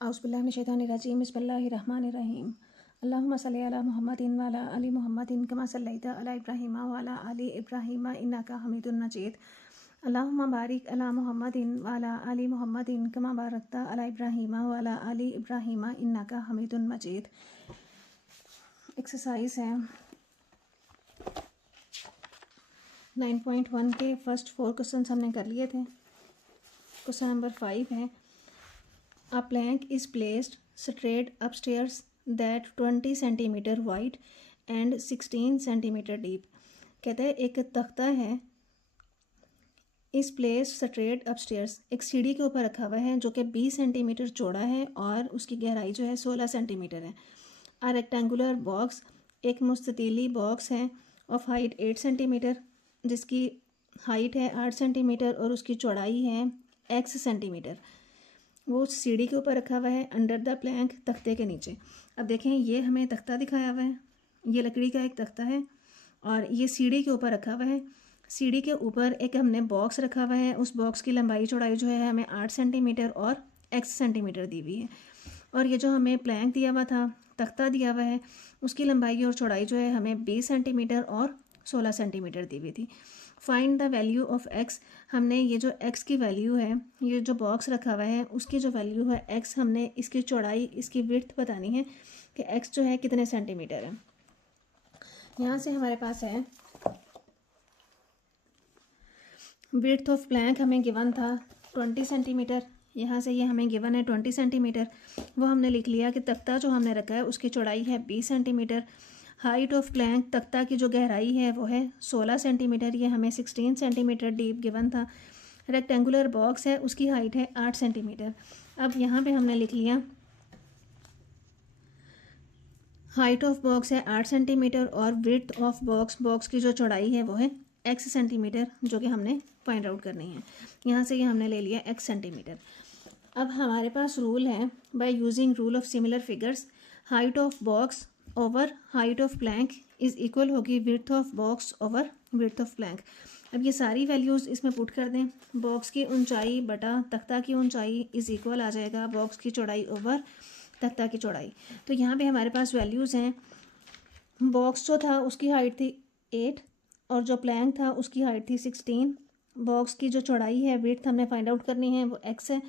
औज़ुबिल्लाहिमिनश्शैतानिर्रजीम बिस्मिल्लाहिर्रहमानिर्रहीम अल्लाहुम्मा सल्लि अला मुहम्मदिन व अला आलि मुहम्मदिन कमा सल्लैता अला इब्राहीम व अला आलि इब्राहीम इन्नका हमीदुन मजीद अल्लाहुम्मा बारिक अला मुहम्मदिन व अला आलि मुहम्मदिन कमा बारकता अला इब्राहीम व अला आलि इब्राहीम इन्नका हमीदुन मजीद। एक्सरसाइज है 9.1 के फर्स्ट 4 क्वेश्चन हमने कर लिए थे। क्वेश्चन नंबर 5 है A plank is placed straight upstairs that 20 centimeter wide and 16 centimeter deep। कहते हैं एक तख्ता है इस प्लेस स्ट्रेट अपस्टेयर्स, एक सीढ़ी के ऊपर रखा हुआ है जो कि 20 सेंटीमीटर चौड़ा है और उसकी गहराई जो है 16 सेंटीमीटर है। आ रेक्टेंगुलर बॉक्स, एक मुस्ततीली बॉक्स है ऑफ हाइट 8 सेंटीमीटर जिसकी हाइट है 8 सेंटीमीटर और उसकी चौड़ाई है x सेंटीमीटर। वो सीढ़ी के ऊपर रखा हुआ है अंडर द प्लैंक, तख्ते के नीचे। अब देखें ये हमें तख्ता दिखाया हुआ है, ये लकड़ी का एक तख्ता है और ये सीढ़ी के ऊपर रखा हुआ है। सीढ़ी के ऊपर एक हमने बॉक्स रखा हुआ है, उस बॉक्स की लंबाई चौड़ाई जो है हमें 8 सेंटीमीटर और x सेंटीमीटर दी हुई है। और ये जो हमें प्लैंक दिया हुआ था, तख्ता दिया हुआ है, उसकी लंबाई और चौड़ाई जो है हमें 20 सेंटीमीटर और 16 सेंटीमीटर दी हुई थी। Find the value of x, हमने ये जो x की वैल्यू है, ये जो बॉक्स रखा हुआ है उसकी जो वैल्यू है x, हमने इसकी चौड़ाई, इसकी विड्थ बतानी है कि x जो है कितने सेंटीमीटर है। यहाँ से हमारे पास है विड्थ ऑफ प्लैंक हमें गिवन था 20 सेंटीमीटर, यहाँ से ये हमें गिवन है 20 सेंटीमीटर। वो हमने लिख लिया कि तख्ता जो हमने रखा है उसकी चौड़ाई है 20 सेंटीमीटर। हाइट ऑफ प्लैंक, तख्ता की जो गहराई है वो है 16 सेंटीमीटर, ये हमें 16 सेंटीमीटर डीप गिवन था। रेक्टेंगुलर बॉक्स है, उसकी हाइट है 8 सेंटीमीटर। अब यहाँ पे हमने लिख लिया हाइट ऑफ बॉक्स है 8 सेंटीमीटर और विड्थ ऑफ बॉक्स की जो चौड़ाई है वो है x सेंटीमीटर, जो कि हमने फाइंड आउट करनी है। यहाँ से ये हमने ले लिया x सेंटीमीटर। अब हमारे पास रूल है, by using rule of similar figures, height of box over height of plank is equal होगी width of box over width of plank. अब ये सारी वैल्यूज़ इसमें पुट कर दें, बॉक्स की ऊंचाई बटा तख्ता की ऊंचाई इज़ इक्वल आ जाएगा बॉक्स की चौड़ाई ओवर तख्ता की चौड़ाई। तो यहाँ पे हमारे पास वैल्यूज़ हैं, बॉक्स जो था उसकी हाइट थी 8 और जो प्लैंक था उसकी हाइट थी 16। बॉक्स की जो चौड़ाई है, विड्थ हमने फाइंड आउट करनी है, वो x है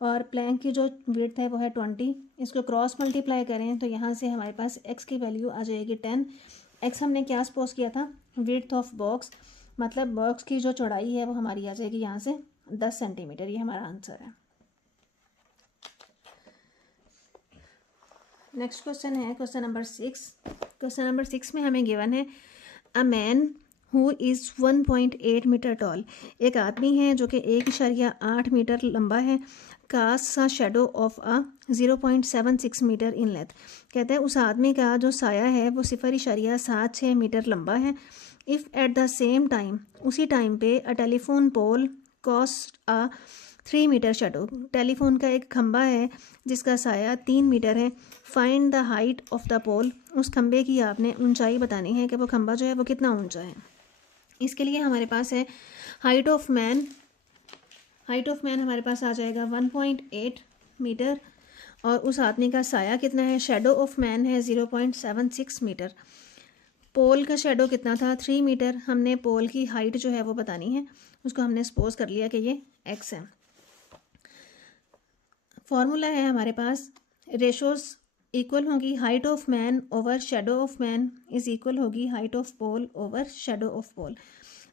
और प्लैंक की जो विड्थ है वो है 20। इसको क्रॉस मल्टीप्लाई करें तो यहाँ से हमारे पास x की वैल्यू आ जाएगी 10। x हमने क्या सपोज किया था, विड्थ ऑफ बॉक्स, मतलब बॉक्स की जो चौड़ाई है वो हमारी आ जाएगी यहाँ से 10 सेंटीमीटर। ये हमारा आंसर है। नेक्स्ट क्वेश्चन है क्वेश्चन नंबर 6। क्वेश्चन नंबर 6 में हमें गिवन है a man who is 1.8 meter tall, एक आदमी है जो कि 1.8 मीटर लंबा है, cast a shadow of a 0.76 meter in length. कहते हैं उस आदमी का जो साया है वो 0.76 मीटर लंबा है। If at the same time, उसी टाइम पे a telephone pole cost a 3 metre shadow, telephone का एक खंबा है जिसका साया 3 मीटर है। Find the height of the pole, उस खंबे की आपने ऊंचाई बतानी है कि वो खंबा जो है वो कितना ऊंचा है। इसके लिए हमारे पास है height of man, height of man हमारे पास आ जाएगा 1.8 मीटर और उस आदमी का साया कितना है, शेडो ऑफ मैन है 0.76 मीटर। पोल का शेडो कितना था, 3 मीटर। हमने पोल की हाइट जो है वो बतानी है, उसको हमने सपोज कर लिया कि ये x है। फॉर्मूला है हमारे पास, रेशोज इक्वल होगी height of man over shadow of man is equal होगी height of pole over shadow of pole.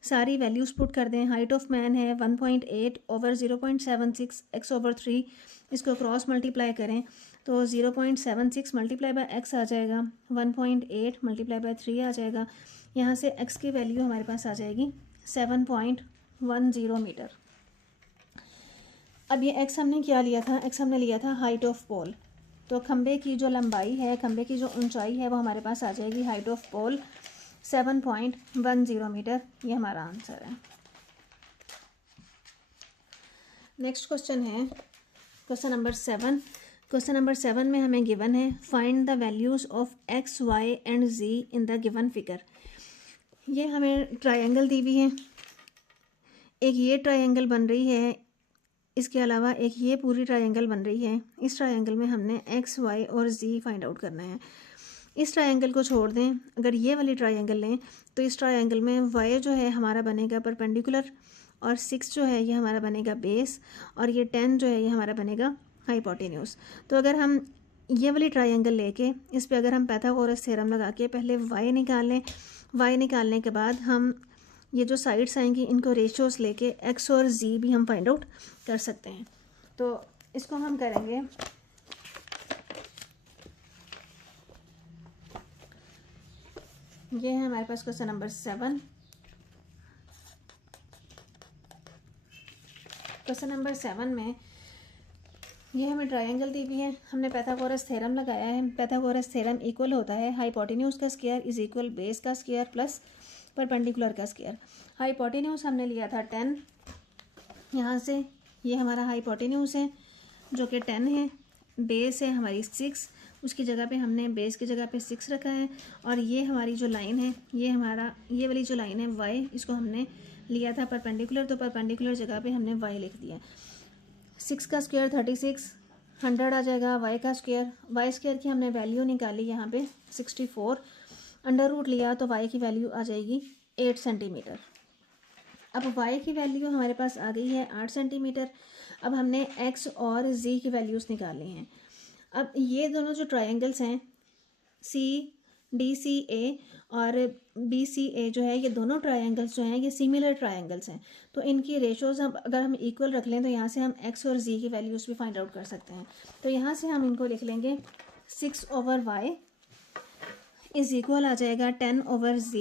सारी वैल्यूज़ पुट कर दें। हाइट ऑफ मैन है 1.8 ओवर 0.76 x ओवर 3, इसको क्रॉस मल्टीप्लाई करें तो 0.76 मल्टीप्लाई बाय x आ जाएगा, 1.8 मल्टीप्लाई बाय 3 आ जाएगा। यहाँ से x की वैल्यू हमारे पास आ जाएगी 7.10 मीटर। अब ये x हमने क्या लिया था, x हमने लिया था हाइट ऑफ पोल, तो खंबे की जो लंबाई है, खंबे की जो ऊंचाई है वो हमारे पास आ जाएगी हाइट ऑफ पोल 7.10 मीटर। ये हमारा आंसर है। नेक्स्ट क्वेश्चन है क्वेश्चन नंबर 7। क्वेश्चन नंबर 7 में हमें गिवन है find the values of x, y and z in the given figure. ये हमें ट्रायंगल दी हुई है, एक ये ट्रायंगल बन रही है इसके अलावा एक ये पूरी ट्रायंगल बन रही है। इस ट्रायंगल में हमने एक्स, वाई और जी फाइंड आउट करना है। इस ट्रायंगल को छोड़ दें, अगर ये वाली ट्रायंगल लें तो इस ट्रायंगल में वाई जो है हमारा बनेगा परपेंडिकुलर, और 6 जो है ये हमारा बनेगा बेस, और ये 10 जो है ये हमारा बनेगा हाइपोटेन्यूज। तो अगर हम ये वाली ट्रायंगल लेके इस पे अगर हम पाइथागोरस थ्योरम लगा के पहले वाई निकाल लें, वाई निकालने के बाद हम ये जो साइड्स आएंगी इनको रेशियोज लेके एक्स और जी भी हम फाइंड आउट कर सकते हैं। तो इसको हम करेंगे। ये है हमारे पास क्वेश्चन नंबर 7। क्वेश्चन नंबर 7 में ये हमें ट्रायंगल दी हुई है, हमने पाइथागोरस थ्योरम लगाया है। पाइथागोरस थ्योरम इक्वल होता है हाइपोटेन्यूज का स्क्वायर इज इक्वल बेस का स्क्वायर प्लस परपेंडिकुलर का स्क्वायर। हाइपोटेन्यूज हमने लिया था 10, यहाँ से ये हमारा हाइपोटेन्यूज है जो कि 10 है, बेस है हमारी 6, उसकी जगह पे हमने बेस की जगह पे 6 रखा है, और ये हमारी जो लाइन है ये हमारा ये वाली जो लाइन है वाई, इसको हमने लिया था परपेंडिकुलर, तो परपेंडिकुलर जगह पे हमने वाई लिख दिया। 6 का स्क्वायर 36, 100 आ जाएगा। वाई का स्क्वायर, वाई स्क्वायर की हमने वैल्यू निकाली यहाँ पे 64, अंडर रूट लिया तो वाई की वैल्यू आ जाएगी 8 सेंटीमीटर। अब वाई की वैल्यू हमारे पास आ गई है 8 सेंटीमीटर। अब हमने एक्स और जी की वैल्यूज़ निकाली हैं। अब ये दोनों जो ट्रायंगल्स हैं CDCA और BCA जो है, ये दोनों ट्रायंगल्स जो हैं ये सिमिलर ट्रायंगल्स हैं, तो इनकी रेशोज़ हम अगर हम इक्वल रख लें तो यहाँ से हम एक्स और जी की वैल्यूज़ भी फाइंड आउट कर सकते हैं। तो यहाँ से हम इनको लिख लेंगे 6/y इज़ इक्वल आ जाएगा 10/z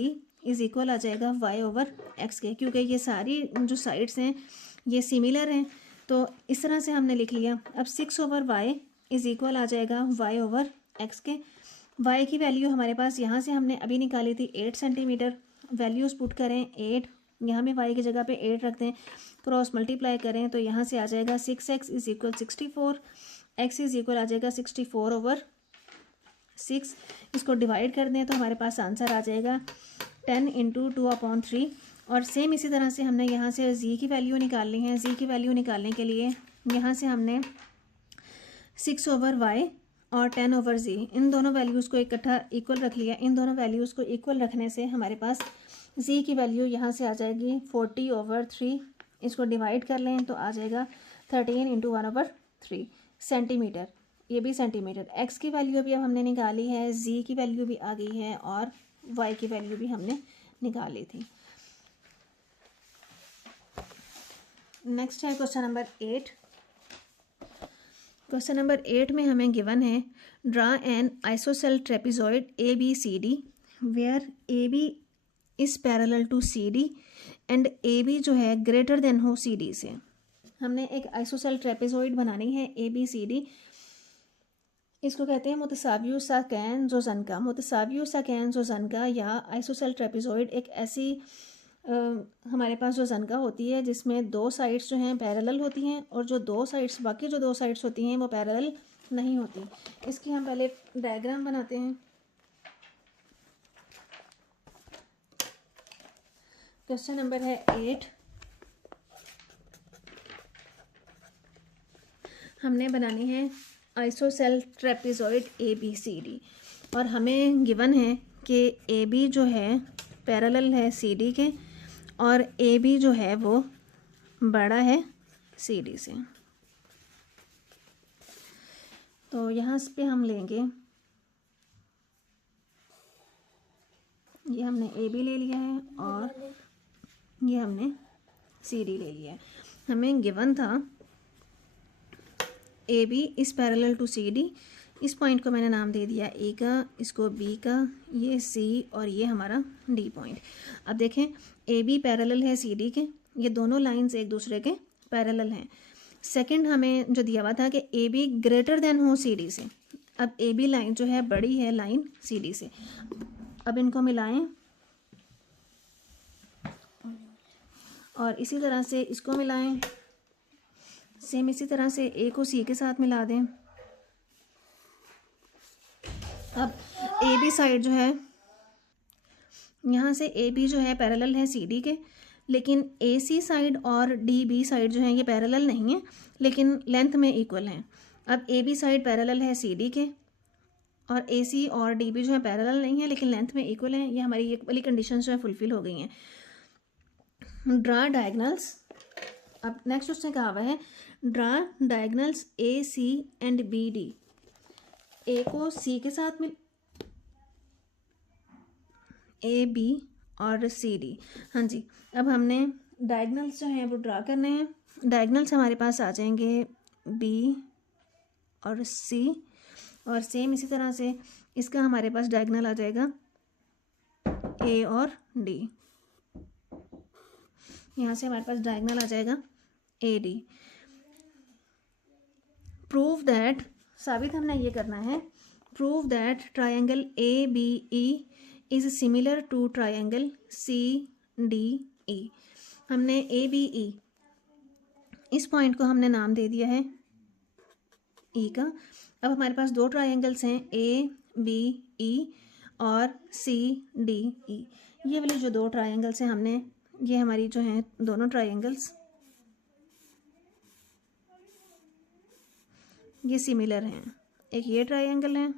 इज़ इक्वल आ जाएगा y/x के, क्योंकि ये सारी जो साइड्स हैं ये सिमिलर हैं, तो इस तरह से हमने लिख लिया। अब 6/y इज़ इक्वल आ जाएगा y/x के। y की वैल्यू हमारे पास यहाँ से हमने अभी निकाली थी 8 सेंटीमीटर। वैल्यूज़ पुट करें 8, यहाँ में y की जगह पे 8 रख दें, क्रॉस मल्टीप्लाई करें तो यहाँ से आ जाएगा 6x is equal 64, x is equal आ जाएगा 64/6। इसको डिवाइड कर दें तो हमारे पास आंसर आ जाएगा 10 × 2/3। और सेम इसी तरह से हमने यहाँ से z की वैल्यू निकालनी है। z की वैल्यू निकालने के लिए यहाँ से हमने 6/y और 10/z इन दोनों वैल्यूज़ को इकट्ठा इक्वल रख लिया। इन दोनों वैल्यूज़ को इक्वल रखने से हमारे पास z की वैल्यू यहाँ से आ जाएगी 40/3। इसको डिवाइड कर लें तो आ जाएगा 13 × 1/3 सेंटीमीटर, ये भी सेंटीमीटर। x की वैल्यू भी अब हमने निकाली है, z की वैल्यू भी आ गई है और y की वैल्यू भी हमने निकाली थी। नेक्स्ट है क्वेश्चन नंबर 8। क्वेश्चन नंबर 8 में हमें गिवन है draw an isosceles trapezoid ABCD where AB is parallel to CD and AB जो है ग्रेटर देन हो CD से। हमने एक आइसोसेल ट्रेपेजॉइड बनानी है ABCD। इसको कहते हैं मुतसावियु साकैन जोजन का। मुतसावियु साकैन जोजन का या आइसोसेल ट्रेपेजॉइड एक ऐसी हमारे पास जो जनका होती है जिसमें दो साइड्स जो हैं पैरेलल होती हैं, और जो दो साइड्स बाकी जो दो साइड्स होती हैं वो पैरेलल नहीं होती। इसकी हम पहले डायग्राम बनाते हैं। क्वेश्चन नंबर है 8। हमने बनानी है आइसोसेल ट्रेपेजॉइड ABCD, और हमें गिवन है कि AB जो है पैरेलल है CD के, और AB जो है वो बड़ा है CD से। तो यहाँ पे हम लेंगे, ये हमने AB ले लिया है और ये हमने CD ले लिया है। हमें गिवन था AB is parallel to CD। इस पॉइंट को मैंने नाम दे दिया A का, इसको B का, ये C और ये हमारा D पॉइंट। अब देखें AB पैरेलल है CD के, ये दोनों लाइंस एक दूसरे के पैरेलल हैं। सेकंड हमें जो दिया हुआ था कि AB ग्रेटर देन हो CD से। अब AB लाइन जो है बड़ी है लाइन CD से। अब इनको मिलाएं और इसी तरह से इसको मिलाएं, सेम इसी तरह से A को C के साथ मिला दें। अब AB साइड जो है, यहाँ से AB जो है पैरेलल है CD के, लेकिन AC साइड और DB साइड जो है ये पैरेलल नहीं है, लेकिन लेंथ में इक्वल हैं। अब AB साइड पैरेलल है CD के, और AC और DB जो है पैरेलल नहीं है लेकिन लेंथ में इक्वल हैं। ये हमारी ये वाली कंडीशन जो है फुलफिल हो गई हैं। Draw diagonals. अब नेक्स्ट उसने कहा हुआ है draw diagonals AC and BD। A को C के साथ मिल AB और CD। हाँ जी, अब हमने डायगनल्स जो हैं वो ड्रा करने हैं। डायगनल्स हमारे पास आ जाएंगे B और C, और सेम इसी तरह से इसका हमारे पास डायगनल आ जाएगा A और D। यहाँ से हमारे पास डायगनल आ जाएगा AD। प्रूव दैट, साबित हमने ये करना है, prove that triangle ABE is similar to triangle CDE। हमने ABE इस पॉइंट को हमने नाम दे दिया है E का। अब हमारे पास दो ट्रायंगल्स हैं ABE और CDE। ये वाले जो दो ट्रायंगल्स हैं हमने, ये हमारी जो हैं दोनों ट्रायंगल्स ये सिमिलर हैं। एक ये ट्रायंगल है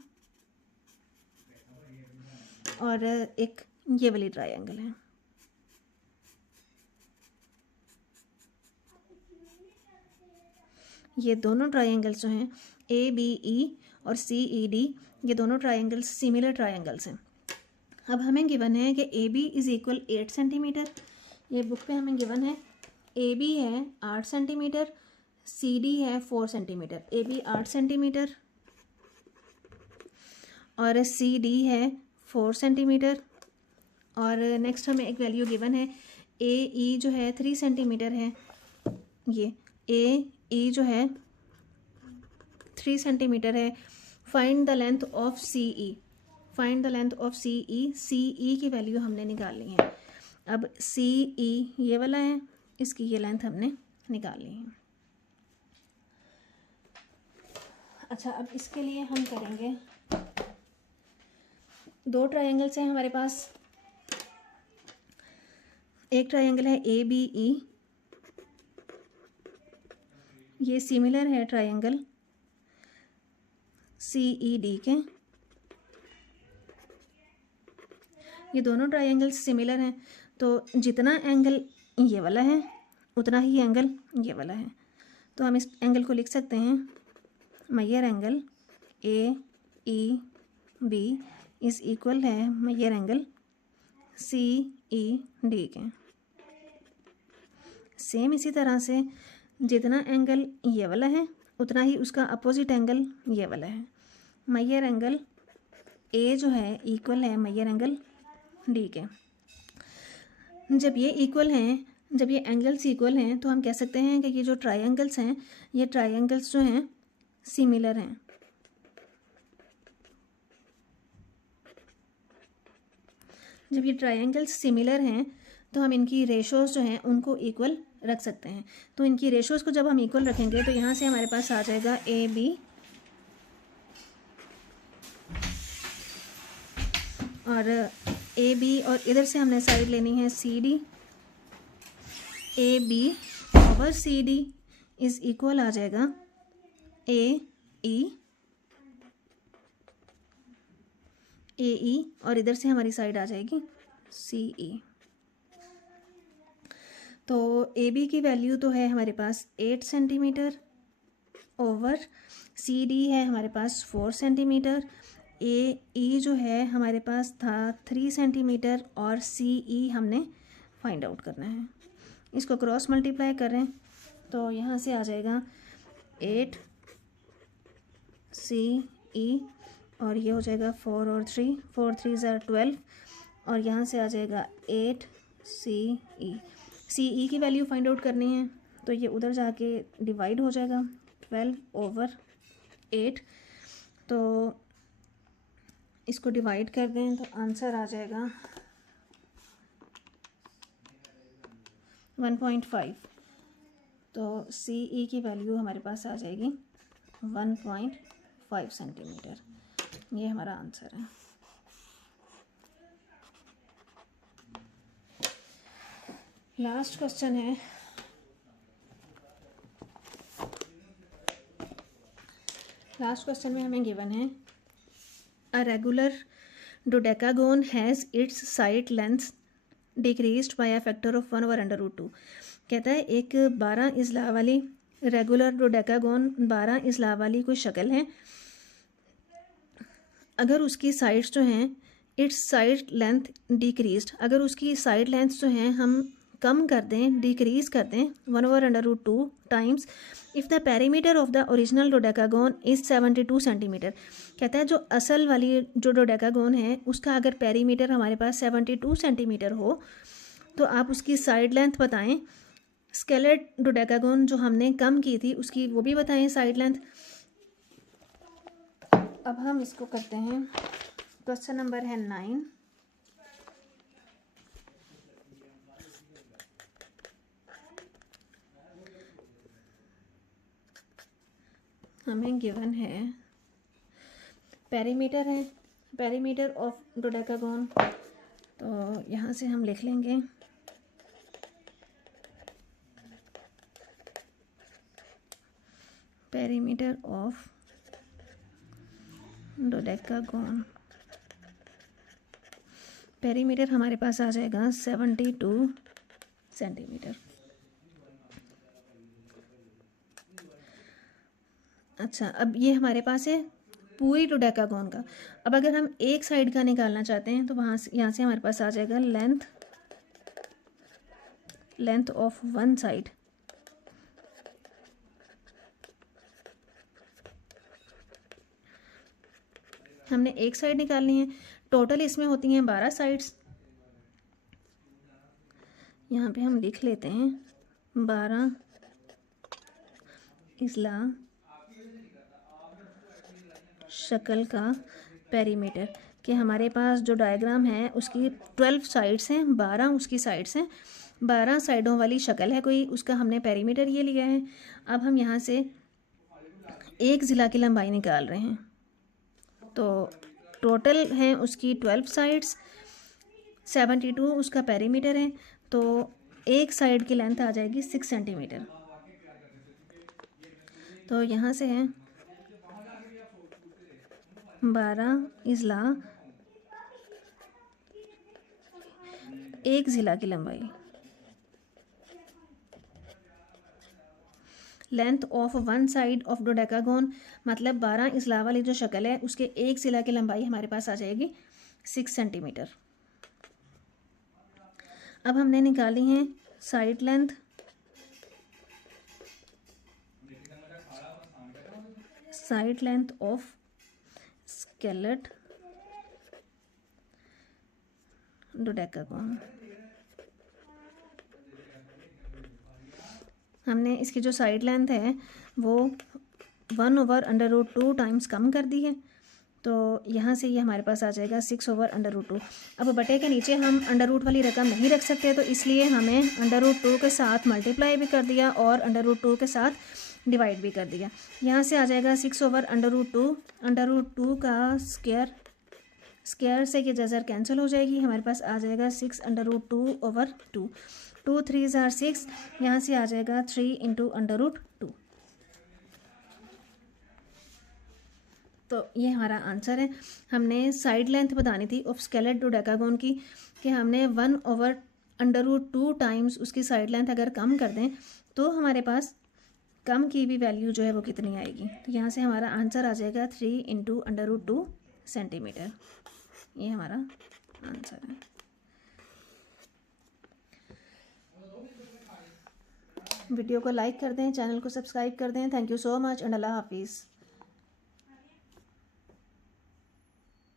और एक ये वाली ट्रायंगल है। ये दोनों ट्रायंगल्स जो हैं ABE और CED, ये दोनों ट्रायंगल्स सिमिलर ट्रायंगल्स हैं। अब हमें गिवन है कि AB इज़ इक्वल 8 सेंटीमीटर। ये बुक पे हमें गिवन है AB है 8 सेंटीमीटर, CD है 4 सेंटीमीटर। AB 8 सेंटीमीटर और CD है 4 सेंटीमीटर। और नेक्स्ट हमें एक वैल्यू गिवन है AE जो है 3 सेंटीमीटर है। ये AE जो है 3 सेंटीमीटर है। Find the length of CE, find the length of CE। CE की वैल्यू हमने निकालनी है। अब CE ये वाला है, इसकी ये लेंथ हमने निकालनी है। अच्छा, अब इसके लिए हम करेंगे, दो ट्रायंगल्स हैं हमारे पास। एक ट्रायंगल है ABE, ये सिमिलर है ट्रायंगल CED के। ये दोनों ट्रायंगल्स सिमिलर हैं, तो जितना एंगल ये वाला है उतना ही एंगल ये वाला है। तो हम इस एंगल को लिख सकते हैं major angle AEB is equal है मेजर एंगल CED के। सेम इसी तरह से जितना एंगल ये वाला है उतना ही उसका अपोजिट एंगल ये वाला है। मेजर एंगल A जो है इक्वल है मेजर एंगल D के। जब ये इक्वल हैं, जब ये एंगल्स इक्वल हैं, तो हम कह सकते हैं कि ये जो ट्रायंगल्स हैं, ये ट्रायंगल्स जो हैं सिमिलर हैं। जब ये ट्रायंगल्स सिमिलर हैं तो हम इनकी रेशोज़ जो हैं उनको इक्वल रख सकते हैं। तो इनकी रेशोज़ को जब हम इक्वल रखेंगे तो यहाँ से हमारे पास आ जाएगा AB और AB, और इधर से हमने साइड लेनी है CD। AB over CD is equal आ जाएगा AE और इधर से हमारी साइड आ जाएगी CE। तो AB की वैल्यू तो है हमारे पास 8 सेंटीमीटर ओवर CD है हमारे पास 4 सेंटीमीटर। AE जो है हमारे पास था 3 सेंटीमीटर और CE हमने फाइंड आउट करना है। इसको क्रॉस मल्टीप्लाई करें तो यहाँ से आ जाएगा 8 CE और ये हो जाएगा 4 और 3, 4 3 = 12 और यहाँ से आ जाएगा 8 CE। CE की वैल्यू फाइंड आउट करनी है तो ये उधर जाके डिवाइड हो जाएगा 12/8। तो इसको डिवाइड कर दें तो आंसर आ जाएगा 1.5। तो CE की वैल्यू हमारे पास आ जाएगी 1.5 सेंटीमीटर। ये हमारा आंसर है। लास्ट क्वेश्चन है, लास्ट क्वेश्चन में हमें गिवन है a regular dodecagon has its side length decreased by a factor of 1/√2। कहता है एक 12 इजला वाली रेगुलर डोडेकागोन 12 इजला वाली कोई शक्ल है, अगर उसकी साइड्स जो हैं इट्स साइड लेंथ डिक्रीज्ड, अगर उसकी साइड लेंथ जो हैं हम कम कर दें, डिक्रीज कर दें 1/√2 times if the perimeter of the original dodecagon is 72 centimetre. कहता है जो असल वाली जो डोडेकागोन है उसका अगर पेरीमीटर हमारे पास 72 सेंटीमीटर हो तो आप उसकी साइड लेंथ बताएं। स्केलेट डोडेकागोन जो हमने कम की थी उसकी वो भी बताएं साइड लेंथ। अब हम इसको करते हैं, क्वेश्चन नंबर है 9। हमें गिवन है पेरीमीटर है, पेरीमीटर ऑफ डोडेकागोन, तो यहाँ से हम लिख लेंगे पेरीमीटर ऑफ डोडेकागोन, पेरीमीटर हमारे पास आ जाएगा 72 सेंटीमीटर। अच्छा, अब ये हमारे पास है पूरी डोडेकागोन का। अब अगर हम एक साइड का निकालना चाहते हैं तो वहाँ से यहाँ से हमारे पास आ जाएगा लेंथ ऑफ वन साइड, हमने एक साइड निकालनी है। टोटल इसमें होती हैं 12 साइड्स, यहाँ पे हम लिख लेते हैं 12 इजला शक्ल का पेरीमीटर, कि हमारे पास जो डायग्राम है उसकी 12 साइड्स हैं, 12 उसकी साइड्स हैं, 12 साइडों वाली शक्ल है कोई, उसका हमने पेरीमीटर ये लिया है। अब हम यहाँ से एक ज़िला की लंबाई निकाल रहे हैं, तो टोटल हैं उसकी 12 साइड्स, 72 उसका पेरीमीटर है, तो एक साइड की लेंथ आ जाएगी 6 सेंटीमीटर। तो यहाँ से है 12 इजला एक ज़िला की लंबाई, length of one side of dodecagon, मतलब 12 इजला वाली जो शक्ल है उसके एक ज़िला की लंबाई हमारे पास आ जाएगी 6 सेंटीमीटर। अब हमने निकाली है side length, side length of scaled dodecagon. हमने इसकी जो साइड लेंथ है वो 1/√2 टाइम्स कम कर दी है, तो यहाँ से ये हमारे पास आ जाएगा 6/√2। अब बटे के नीचे हम अंडर रूट वाली रकम नहीं रख सकते, तो इसलिए हमें अंडर√2 के साथ मल्टीप्लाई भी कर दिया और अंडर√2 के साथ डिवाइड भी कर दिया। यहाँ से आ जाएगा 6/√2, अंडर√2 का स्क्वायर, स्क्वायर से ये जज़र कैंसिल हो जाएगी, हमारे पास आ जाएगा 6√2/2, 2 3 = 6, यहाँ से आ जाएगा 3 × अंडर√2। तो ये हमारा आंसर है। हमने साइड लेंथ बतानी थी ऑफ स्केलेट डोडेकागोन की, कि हमने 1/√2 टाइम्स उसकी साइड लेंथ अगर कम कर दें तो हमारे पास कम की भी वैल्यू जो है वो कितनी आएगी। तो यहाँ से हमारा आंसर आ जाएगा 3 × अंडर√2 सेंटीमीटर। ये हमारा आंसर है। वीडियो को लाइक कर दें, चैनल को सब्सक्राइब कर दें। Thank you so much and अल्लाह हाफिज़।